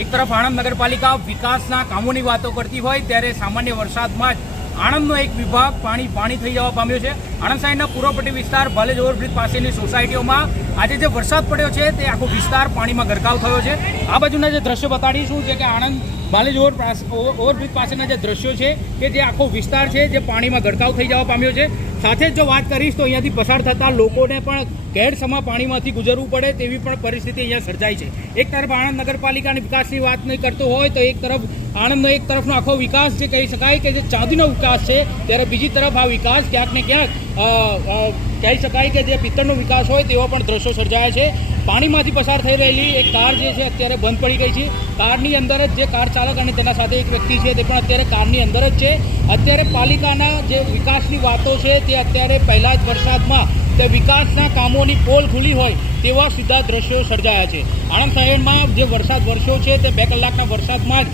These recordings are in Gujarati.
એક તરફ આણંદ નગરપાલિકા વિકાસના કામોની વાતો કરતી હોય ત્યારે સામાન્ય વરસાદમાં જ આણંદનો એક વિભાગ પાણી થઈ જવા પામ્યો છે। આણંદ શહેરના પૂર્વપટ્ટી વિસ્તાર ભાલેજ ઓવરબ્રિજ પાસેની સોસાયટીઓમાં આજે જે વરસાદ પડ્યો છે તે આખો વિસ્તાર પાણીમાં ગરકાવ થયો છે। આ બાજુના જે દ્રશ્યો બતાડીશું છે કે આણંદ ભાલેજ ઓવરબ્રિજ પાસેના જે દ્રશ્યો છે કે જે આખો વિસ્તાર છે જે પાણીમાં ગરકાવ થઈ જવા પામ્યો છે। સાથે જ જો વાત કરીશ તો અહીંયાથી પસાર થતા લોકોને પણ કેડસમાં પાણીમાંથી ગુજરવું પડે તેવી પણ પરિસ્થિતિ અહીંયા સર્જાઈ છે। એક તરફ આણંદ નગરપાલિકાની વિકાસની વાત નહીં કરતો હોય તો એક તરફ આણંદનો એક તરફનો આખો વિકાસ જે કહી શકાય કે જે ચાંદીનો વિકાસ છે, ત્યારે બીજી તરફ આ વિકાસ ક્યાંક ને ક્યાંક કહી શકાય કે જે પિત્તળનો વિકાસ હોય તેવા પણ દ્રશ્યો સર્જાયા છે। પાણીમાંથી પસાર થઈ રહેલી એક કાર જે છે અત્યારે બંધ પડી ગઈ છે। કારની અંદર જ જે કાર ચાલક અને તેના સાથે એક વ્યક્તિ છે તે પણ અત્યારે કારની અંદર જ છે। અત્યારે પાલિકાના જે વિકાસની વાતો છે તે અત્યારે પહેલા જ વરસાદમાં તે વિકાસના કામોની પોલ ખુલી હોય તેવા સીધા દ્રશ્યો સર્જાયા છે। આણંદ શહેરમાં જે વરસાદ વરસ્યો છે તે 2 કલાકના વરસાદમાં જ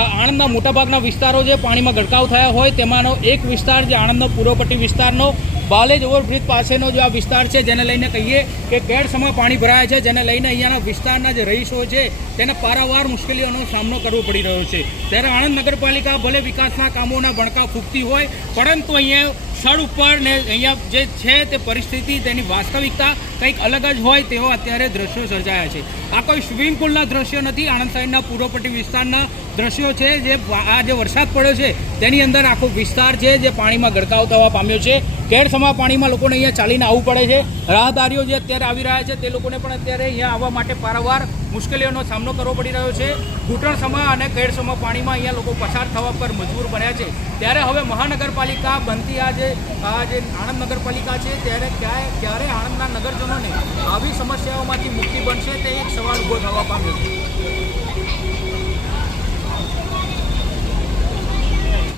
આણંદના મોટાભાગના વિસ્તારો જે પાણીમાં ગરકાવ થયા હોય તેમાંનો એક વિસ્તાર જે આણંદનો પૂર્વપટ્ટી વિસ્તારનો ભાલેજ ઓવરબ્રિજ પાસેનો જે આ વિસ્તાર છે જેને લઈને કહીએ કે કેડસમાં પાણી ભરાય છે, જેને લઈને અહીંયાના વિસ્તારના જે રહીશો છે તેને પારાવાર મુશ્કેલીઓનો સામનો કરવો પડી રહ્યો છે। ત્યારે આણંદ નગરપાલિકા ભલે વિકાસના કામોના બણકા ફૂંકતી હોય પરંતુ અહીંયા સ્થળ ઉપર ને અહીંયા જે છે તે પરિસ્થિતિ તેની વાસ્તવિકતા કંઈક અલગ જ હોય તેવા અત્યારે દ્રશ્યો સર્જાયા છે। આ કોઈ સ્વિમિંગ પુલના દ્રશ્યો નથી, આણંદ શહેરના પૂર્વપટ્ટી વિસ્તારના દ્રશ્યો છે જે આ જે વરસાદ પડ્યો છે તેની અંદર આખો વિસ્તાર છે જે પાણીમાં ગરકાવ થવા પામ્યો છે। કેડસમા પાણીમાં લોકોને અહીંયા ચાલીને આવવું પડે છે। રાહદારીઓ જે અત્યારે આવી રહ્યા છે તે લોકોને પણ અત્યારે અહીંયા આવવા માટે પારાવાર મુશ્કેલીઓનો સામનો કરવો પડી રહ્યો છે। ઘૂંટણસમા અને કેડસમા પાણીમાં અહીંયા લોકો પસાર થવા પર મજબૂર બન્યા છે। ત્યારે હવે મહાનગરપાલિકા બનતી આ જે આણંદ નગરપાલિકા છે ત્યારે ક્યારે આણંદના નગરજનોને આવી સમસ્યાઓમાંથી મુક્તિ બનશે તે એક સવાલ ઊભો થવા પામ્યો છે।